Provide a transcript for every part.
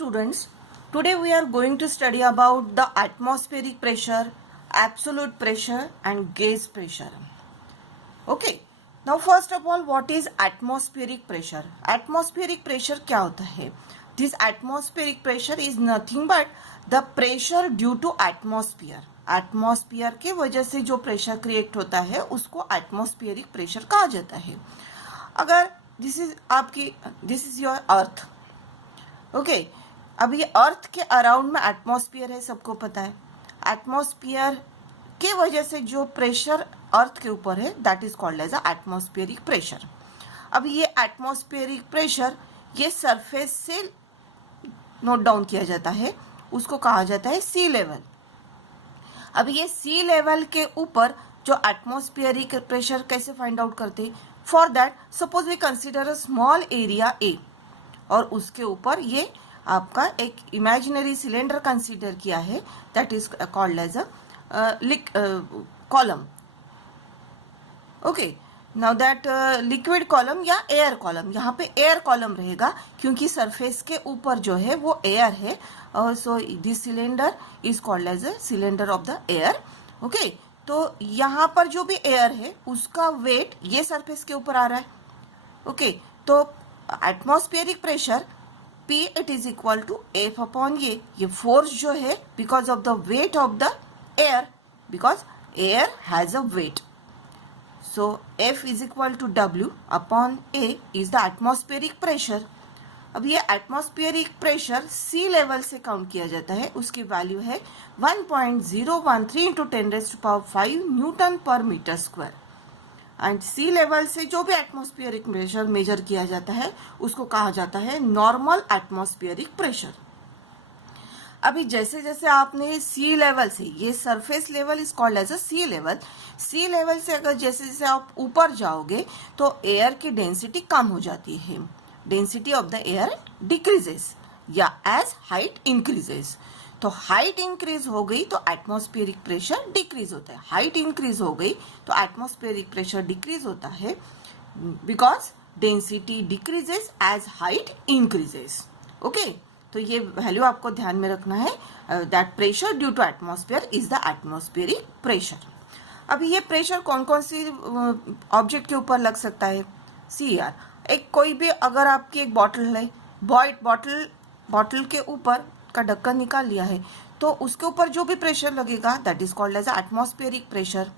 students, today we are going to study about the atmospheric pressure, absolute pressure and gauge pressure. Okay, now first of all, what is atmospheric pressure? Atmospheric pressure क्या होता है? This atmospheric pressure is nothing but the pressure due to atmosphere. Atmosphere के वजह से जो pressure create होता है उसको एटमॉस्फेरिक प्रेशर कहा जाता है. अगर this is your earth. Okay, अब ये अर्थ के अराउंड में एटमॉस्फेयर है, सबको पता है. एटमॉस्फेयर के वजह से जो प्रेशर अर्थ के ऊपर है that is called as atmospheric pressure. अब ये एटमॉस्फेरिक प्रेशर ये सरफेस से नोट डाउन किया जाता है, उसको कहा जाता है सी लेवल. अब ये सी लेवल के ऊपर जो एटमॉस्फेरिक प्रेशर कैसे फाइंड आउट करते? For that suppose we consider a small area A और उसके ऊपर ये आपका एक इमेजिनरी सिलेंडर कंसीडर किया है that is called as a column. Okay, now that liquid column या एयर कॉलम, यहाँ पे एयर कॉलम रहेगा क्योंकि सरफेस के ऊपर जो है वो एयर है. So this cylinder is called as a cylinder of the air. Okay, तो यहाँ पर जो भी एयर है उसका वेट ये सरफेस के ऊपर आ रहा है. ओके, तो atmospheric pressure P it is equal to F upon ये फोर्स जो है because of the weight of the air, because air has a weight. So F is equal to W upon A is the atmospheric pressure. अब ये atmospheric pressure sea level से count किया जाता है, उसकी वैल्यू है 1.013 into 10⁵ newton per metre square. And sea level से जो भी एटमॉस्फेरिक प्रेशर मेजर किया जाता है उसको कहा जाता है नॉर्मल एटमॉस्फेरिक प्रेशर. अभी जैसे जैसे आपने सी लेवल से, ये surface level is called as a sea level, sea level से अगर जैसे जैसे आप ऊपर जाओगे तो एयर की डेंसिटी कम हो जाती है. Density of the air decreases या एज हाइट इंक्रीजेस. तो हाइट इंक्रीज हो गई तो एटमॉस्फेरिक प्रेशर डिक्रीज होता है. हाइट इंक्रीज हो गई तो एटमॉस्फेरिक प्रेशर डिक्रीज होता है because density decreases as height increases. Okay, तो ये वैल्यू आपको ध्यान में रखना है. That pressure due to atmosphere is the atmospheric pressure. अभी ये प्रेशर कौन कौन सी ऑब्जेक्ट के ऊपर लग सकता है? सी यार, एक कोई भी अगर आपकी एक बॉटल है, बॉटल के ऊपर का ढक्कन निकाल लिया है तो उसके ऊपर जो भी प्रेशर लगेगा that is called as atmospheric pressure.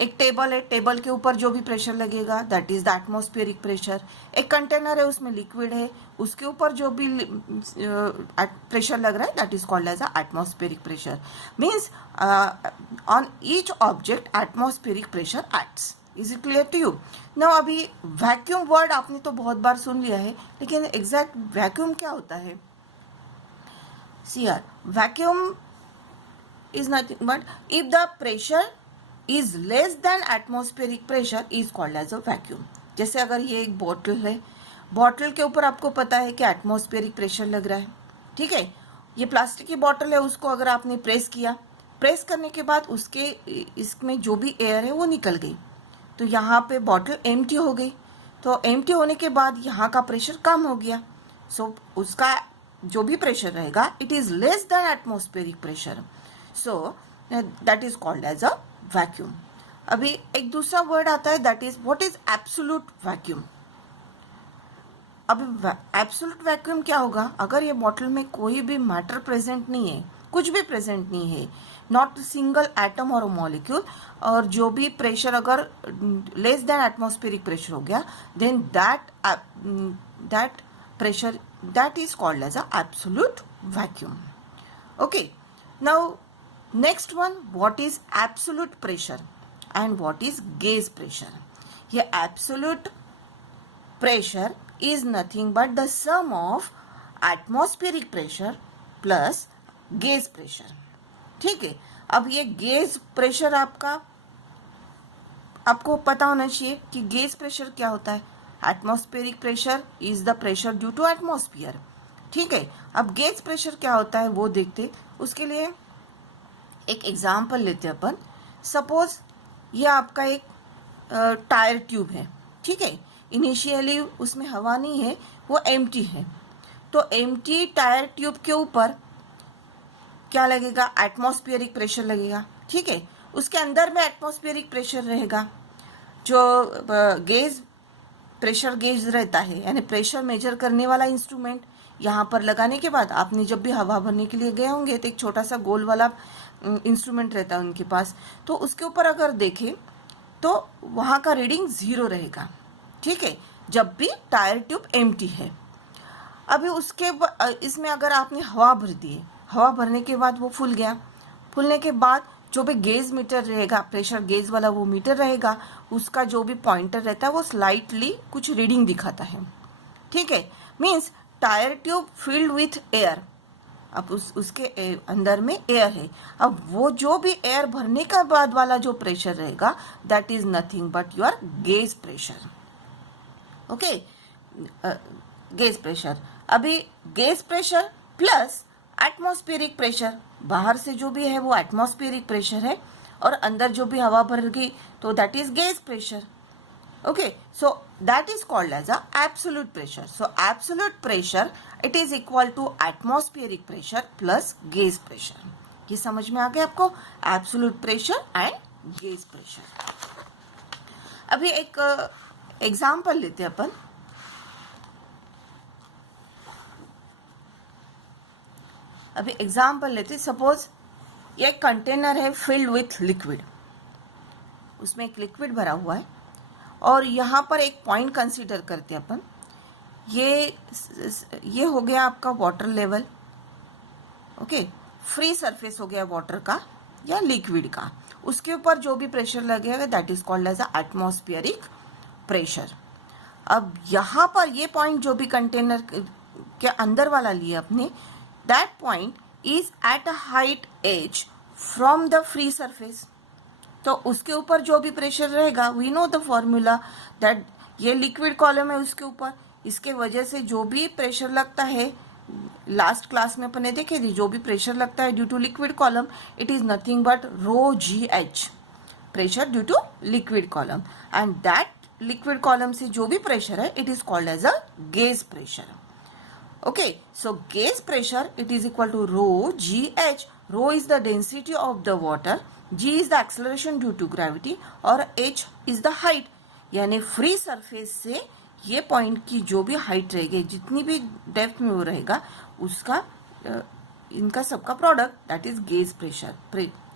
एक टेबल है, टेबल के ऊपर जो भी प्रेशर लगेगा that is the atmospheric pressure. एक कंटेनर है, उसमें लिक्विड है, उसके ऊपर जो भी प्रेशर लग रहा है that is called as atmospheric pressure. Means on each object atmospheric pressure acts. Is it clear to you? Now अभी वैक्यूम वर्ड आपने तो बहुत बार सुन लिया है, लेकिन एग्जैक्ट वैक्यूम क्या होता है? सी यार, vacuum is nothing but if the pressure is less than atmospheric pressure is called as a vacuum. जैसे अगर ये एक बॉटल है, बॉटल के ऊपर आपको पता है कि एटमॉस्फेरिक प्रेशर लग रहा है, ठीक है. ये प्लास्टिक की बॉटल है, उसको अगर आपने प्रेस किया, प्रेस करने के बाद उसके इसमें जो भी एयर है वो निकल गई, तो यहाँ पे बॉटल एम्प्टी हो गई. तो एम्प्टी होने के बाद यहाँ का प्रेशर कम हो गया. सो उसका जो भी प्रेशर रहेगा it is less than atmospheric pressure. So that is called as a vacuum. अभी एक दूसरा वर्ड आता है that is what is absolute vacuum. अब एब्सोल्यूट वैक्यूम क्या होगा? अगर ये बॉटल में कोई भी मैटर प्रेजेंट नहीं है, कुछ भी प्रेजेंट नहीं है, नॉट सिंगल एटम और मॉलिक्यूल, और जो भी प्रेशर अगर लेस देन एटमॉस्फेरिक प्रेशर हो गया then that pressure that is called as a absolute vacuum. Okay, now next one, what is absolute pressure and what is gauge pressure? ये absolute pressure is nothing but the sum of atmospheric pressure plus gauge pressure. ठीक है. अब ये gauge pressure आपको पता होना चाहिए कि gauge pressure क्या होता है. atmospheric pressure is the pressure due to atmosphere. ठीक है. अब gauge pressure क्या होता है वो देखते. उसके लिए एक एग्जाम्पल लेते हैं अपन. सपोज ये आपका एक टायर ट्यूब है, ठीक है. इनिशियली उसमें हवा नहीं है, वो एम्प्टी है. तो एम्प्टी टायर ट्यूब के ऊपर क्या लगेगा, एटमॉस्फेरिक प्रेशर लगेगा, ठीक है। उसके अंदर में एटमॉस्फेरिक प्रेशर रहेगा, जो गेज प्रेशर गेज रहता है, यानी प्रेशर मेजर करने वाला इंस्ट्रूमेंट यहाँ पर लगाने के बाद आपने जब भी हवा भरने के लिए गए होंगे तो एक छोटा सा गोल वाला इंस्ट्रूमेंट रहता है उनके पास, तो उसके ऊपर अगर देखें तो वहाँ का रीडिंग 0 रहेगा, ठीक है, जब भी टायर ट्यूब एम्प्टी है। अभी उसके इसमें अगर आपने हवा भर दी, हवा भरने के बाद वो फूल गया, फूलने के बाद जो भी गेज मीटर रहेगा, प्रेशर गेज वाला वो मीटर रहेगा, उसका जो भी पॉइंटर रहता है वो स्लाइटली कुछ रीडिंग दिखाता है, ठीक है। Means tyre tube filled with air, अब उसके अंदर में एयर है, अब वो जो भी एयर भरने का बाद वाला जो प्रेशर रहेगा that is nothing but your gauge pressure, okay, gauge pressure. अभी gauge pressure plus atmospheric pressure, बाहर से जो भी है वो एटमॉस्फेरिक प्रेशर है और अंदर जो भी हवा भर गई तो that is gauge pressure, okay, so that is called as a absolute pressure. So absolute pressure it is equal to atmospheric pressure plus gauge pressure. ये समझ में आ गया आपको, absolute pressure and gauge pressure. अभी एक एग्जाम्पल लेते हैं अपन। अभी एग्जाम्पल लेते, सपोज ये कंटेनर है फिल्ड विथ लिक्विड, उसमें एक लिक्विड भरा हुआ है और यहाँ पर एक पॉइंट कंसीडर करते हैं अपन, ये हो गया आपका water level, okay, free surface हो गया वाटर का या लिक्विड का, उसके ऊपर जो भी प्रेशर लगेगा that is called as a atmospheric pressure. अब यहाँ पर ये पॉइंट जो भी कंटेनर के अंदर वाला लिए अपने, that point is at a height as from the free surface, तो उसके ऊपर जो भी प्रेशर रहेगा, we know the formula that ये लिक्विड कॉलम है उसके ऊपर, इसके वजह से जो भी प्रेशर लगता है, लास्ट क्लास में अपने देखे थी, जो भी प्रेशर लगता है due to liquid column it is nothing but rho g h, pressure due to liquid column, and that liquid column से जो भी प्रेशर है it is called as a gauge pressure, okay. So gauge pressure it is equal to rho g h, rho is the density of the water, g is the acceleration due to gravity और h is the height, यानी free surface से ये point की जो भी height रहेगी, जितनी भी डेप्थ में वो रहेगा, उसका इनका सबका product that is gauge pressure,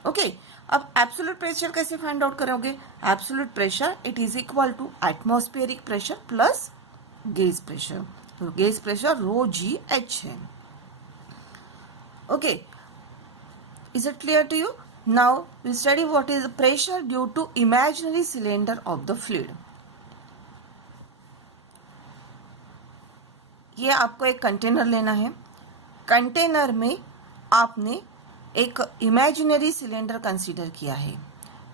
okay. अब एब्सोल्यूट प्रेशर कैसे फाइंड आउट करोगे, absolute pressure it is equal to atmospheric pressure plus gauge pressure, तो gauge pressure rho g h है, okay. Is it clear to you? Now we study what is the pressure due to imaginary cylinder of the fluid. ये आपको एक container लेना है, container में आपने एक इमेजिनरी सिलेंडर कंसीडर किया है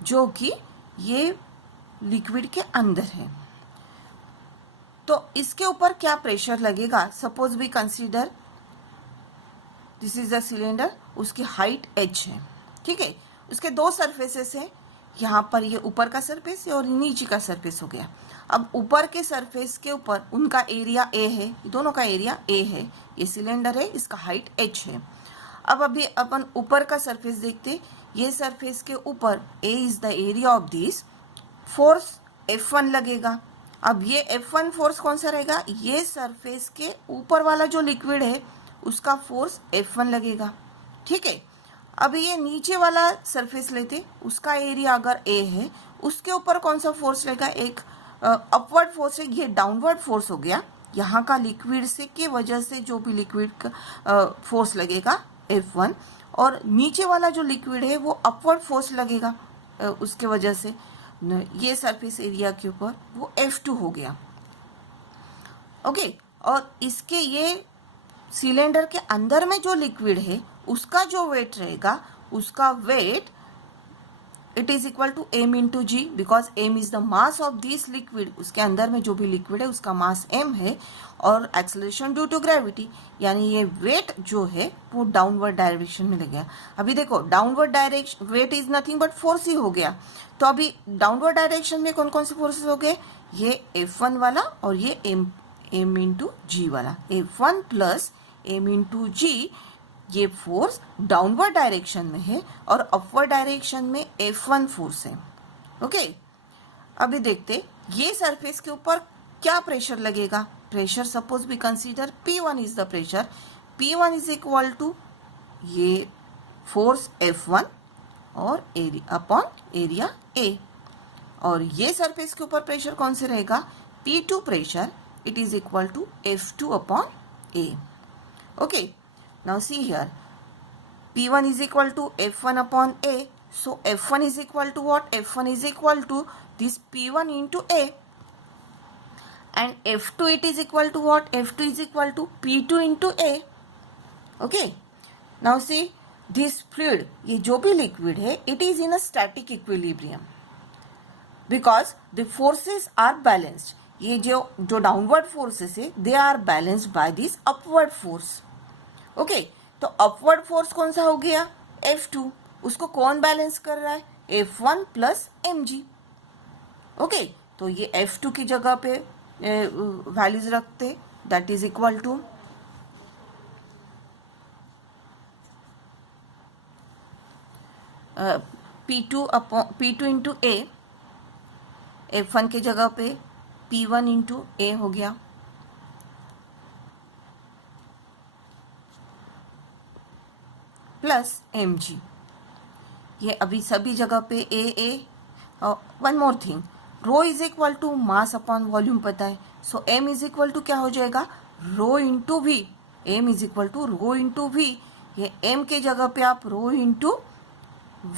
जो कि ये लिक्विड के अंदर है, तो इसके ऊपर क्या प्रेशर लगेगा, suppose we consider this is the cylinder, उसकी हाइट h है, ठीक है, उसके दो सरफेसेस है, यहाँ पर ये ऊपर का सरफेस है और नीचे का सरफेस हो गया। अब ऊपर के सरफेस के ऊपर उनका एरिया a है, दोनों का एरिया a है, ये सिलेंडर है, इसका हाइट h है। अब अभी अपन ऊपर का सरफेस देखते, ये सरफेस के ऊपर a is the area of this, force F1 लगेगा। अब ये F1 फोर्स कौन सा रहेगा, ये सरफेस के ऊपर वाला जो लिक्विड है उसका फोर्स F1 लगेगा, ठीक है। अब ये नीचे वाला सरफेस लेते, उसका एरिया अगर a है, उसके ऊपर कौन सा फोर्स लगेगा, एक अपवर्ड फोर्स है, ये डाउनवर्ड फोर्स हो गया, यहाँ का लिक्विड से के वजह से जो भी लिक्विड का फोर्स लगेगा F1, और नीचे वाला जो लिक्विड है वो अपवर्ड फोर्स लगेगा उसके वजह से, ये सरफेस एरिया के ऊपर वो F2 हो गया, ओके। और इसके ये सिलेंडर के अंदर में जो लिक्विड है उसका जो वेट रहेगा, उसका weight it is equal to m into g, because m is the mass of this liquid, उसके अंदर में जो भी लिक्विड है उसका मास m है, और एक्सेलरेशन ड्यू टू ग्रेविटी, यानी ये वेट जो है वो डाउनवर्ड डायरेक्शन में लगेगा। अभी देखो downward direction weight is nothing but force ही हो गया, तो अभी डाउनवर्ड डायरेक्शन में कौन कौन से फोर्सेस हो गए, ये F1 वाला और ये m इंटू जी वाला, F1 प्लस m इंटू जी, ये फोर्स डाउनवर्ड डायरेक्शन में है और अपवर्ड डायरेक्शन में F1 फोर्स है। ओके, अभी देखते ये सरफेस के ऊपर क्या प्रेशर लगेगा। Pressure suppose we consider P1 is the pressure, P1 is equal to ये फोर्स F1 और एरिया अपॉन एरिया A, और ये सरफेस के ऊपर प्रेशर कौन से रहेगा, P2 pressure, it is equal to F2 upon A। Okay, now see here, P1 is equal to F1 upon A, so F1 is equal to what, F1 is equal to this P1 into A, and F2 it is equal to what, F2 is equal to P2 into A। okay, now see this fluid, ये जो भी liquid है, it is in a static equilibrium because the forces are balanced। ये जो downward forces है, they are balanced by this upward force। Okay, तो upward force कौन सा हो गया, F2, उसको कौन बैलेंस कर रहा है, F1 प्लस mg। ओके, तो ये F2 की जगह पे वैल्यूज रखते, that is equal to P2 into A, F1 की जगह पे P1 इंटू A हो गया, प्लस mg। ये अभी सभी जगह पे A। One more thing, rho is equal to mass upon volume पता है, so m is equal to क्या हो जाएगा, rho into v, m is equal to rho into v. ये m के जगह पे आप रो इंटू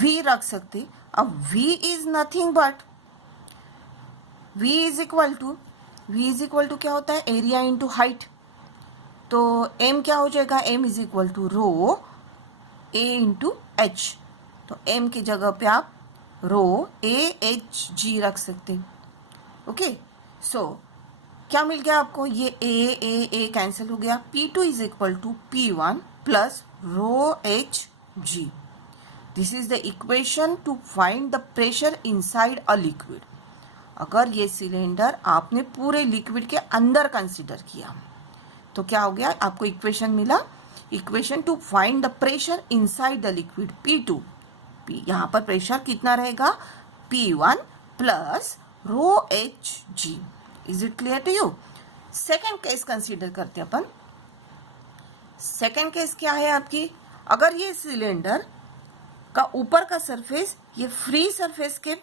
v रख सकते। अब v is nothing but v is equal to क्या होता है, एरिया इंटू हाइट, तो m क्या हो जाएगा, m is equal to rho a into h, तो m की जगह पे आप रो a h g रख सकते। ओके, सो क्या मिल गया आपको, ये a कैंसिल हो गया, P2 is equal to P1 plus rho h g. This is the equation to find the pressure inside a liquid. अगर ये सिलेंडर आपने पूरे लिक्विड के अंदर कंसिडर किया तो क्या हो गया, आपको इक्वेशन मिला, equation to find the pressure inside the liquid P2, यहाँ पर प्रेशर कितना रहेगा, P1 plus rho h g. Is it clear to you. Second case consider करते हैं अपन। सेकेंड केस क्या है आपकी, अगर ये सिलेंडर का ऊपर का सरफेस ये फ्री सरफेस के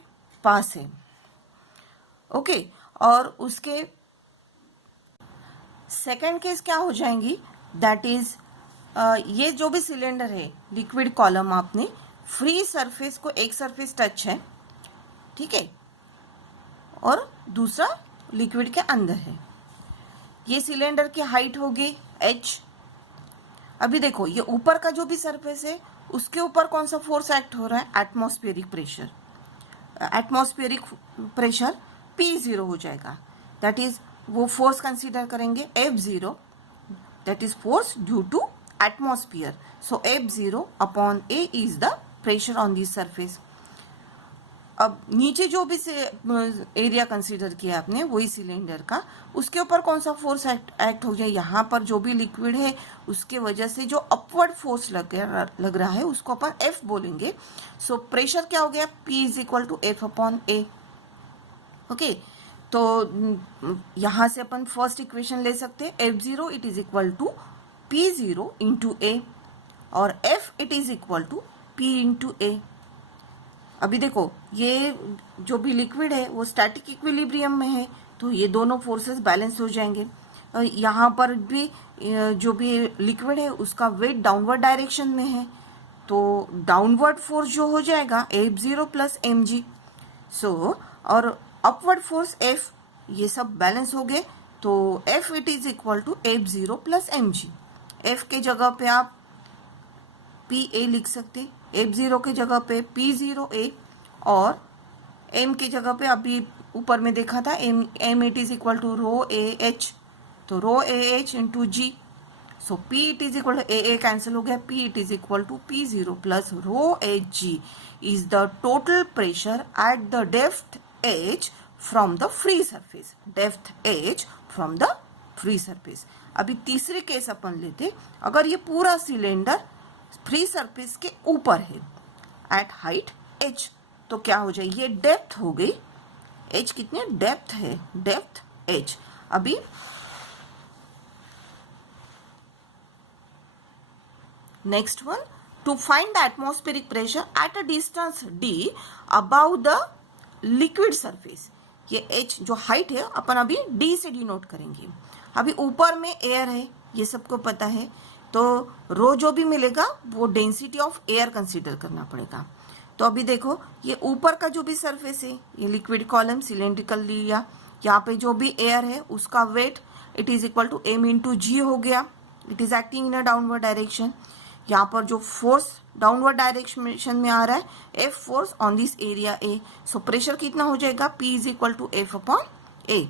पास है, ओके, और उसके सेकेंड केस क्या हो जाएंगी, दैट इज ये जो भी सिलेंडर है लिक्विड कॉलम, आपने फ्री सरफेस को, एक सरफेस टच है, ठीक है, और दूसरा लिक्विड के अंदर है। ये सिलेंडर की हाइट होगी h। अभी देखो ये ऊपर का जो भी सरफेस है उसके ऊपर कौन सा फोर्स एक्ट हो रहा है, atmospheric pressure. Atmospheric pressure P0 हो जाएगा, दैट इज वो फोर्स कंसीडर करेंगे F0, that is force due to atmosphere, so F0 upon A is the pressure on this surface। अब नीचे जो भी एरिया कंसीडर किया आपने वही सिलेंडर का, उसके ऊपर कौन सा फोर्स एक्ट हो जाए, यहाँ पर जो भी लिक्विड है उसके वजह से जो अपवर्ड फोर्स लग रहा है उसको अपन F बोलेंगे। सो प्रेशर क्या हो गया, P is equal to F upon A। Okay, तो यहाँ से अपन फर्स्ट इक्वेशन ले सकते हैं, F0 it is equal to P0 into A, और F it is equal to P into A। अभी देखो ये जो भी लिक्विड है वो स्टैटिक इक्विलिब्रियम में है, तो ये दोनों फोर्सेस बैलेंस हो जाएंगे। यहाँ पर भी जो भी लिक्विड है उसका वेट डाउनवर्ड डायरेक्शन में है, तो डाउनवर्ड फोर्स जो हो जाएगा F0 प्लस mg। सो और अपवर्ड फोर्स F, ये सब बैलेंस हो गए, तो F it is equal to F0 plus mg। F के जगह पे आप PA लिख सकते, F0 के जगह पे P0A, और M के जगह पे अभी ऊपर में देखा था M it is equal to rho AH, तो rho AH into g. So P it is equal to AA cancel हो गया, P it is equal to P0 plus rho HG is the total pressure at the depth H from the free surface, depth H from the free surface. अभी तीसरे case अपन लेते, अगर ये पूरा cylinder free surface के ऊपर है eight height h, तो क्या हो जाए, ये डेप्थ हो गई h, कितने डेप्थ है, डेप्थ h। अभी next one, to find the atmospheric pressure at a distance d above the liquid surface. ये h जो हाइट है अपन अभी d से डिनोट करेंगे। अभी ऊपर में एयर है, ये सबको पता है, तो रो जो भी मिलेगा वो डेंसिटी ऑफ एयर कंसीडर करना पड़ेगा। तो अभी देखो, ये ऊपर का जो भी सरफेस है, ये लिक्विड कॉलम सिलेंड्रिकल लिया, यहाँ पे जो भी एयर है उसका weight it is equal to m into g हो गया, it is acting in a downward direction. यहाँ पर जो फोर्स डाउनवर्ड डायरेक्शन में आ रहा है, F force on this area A, so pressure कितना हो जाएगा, P is equal to F upon A।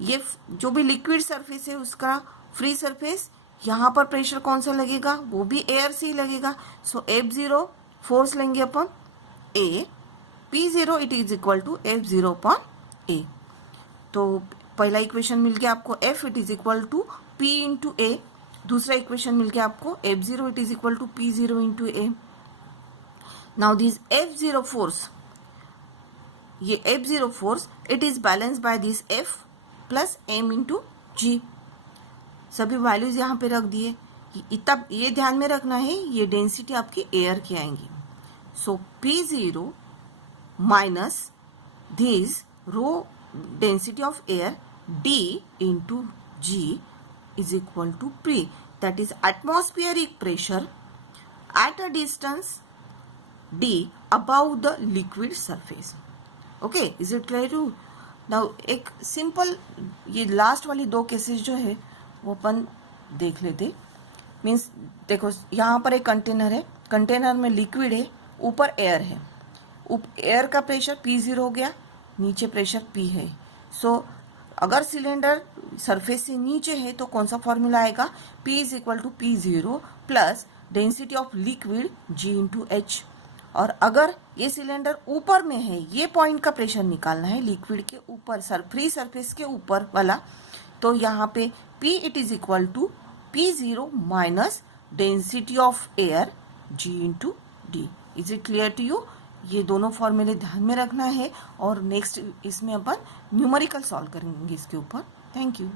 ये जो भी लिक्विड सरफेस है उसका फ्री सरफेस, यहाँ पर प्रेशर कौन सा लगेगा, वो भी एयर से ही लगेगा, सो F0 फोर्स लेंगे अपन A, P0 it is equal to F0 upon A। तो पहला इक्वेशन मिल गया आपको F it is equal to P into A, दूसरा इक्वेशन मिल गया आपको F0 it is equal to P0 into A। Now this F0 force, ये F0 force it is balance by this F plus M into G। सभी values यहाँ पे रख दिए। इतना ये ध्यान में रखना है, ये डेंसिटी आपकी एयर की आएंगी। सो P0 minus this rho density of air D into G is equal to P, that is atmospheric pressure at a distance D above the liquid surface. Okay, is it clear to? Now एक simple ये last वाली दो cases जो है वो अपन देख लेते। Means देखो, यहाँ पर एक कंटेनर है, कंटेनर में लिक्विड है, ऊपर एयर है, एयर का प्रेशर P0 हो गया, नीचे प्रेशर P है। सो अगर सिलेंडर सरफेस से नीचे है तो कौन सा फॉर्मूला आएगा, P is equal to P0 plus density of liquid G into H। और अगर ये सिलेंडर ऊपर में है, ये पॉइंट का प्रेशर निकालना है लिक्विड के ऊपर, फ्री सरफेस के ऊपर वाला, तो यहाँ पे P it is equal to P0 minus density of air G into D। Is it clear to you? ये दोनों फॉर्मूले ध्यान में रखना है और नेक्स्ट इसमें अपन न्यूमेरिकल सॉल्व करेंगे इसके ऊपर। Thank you.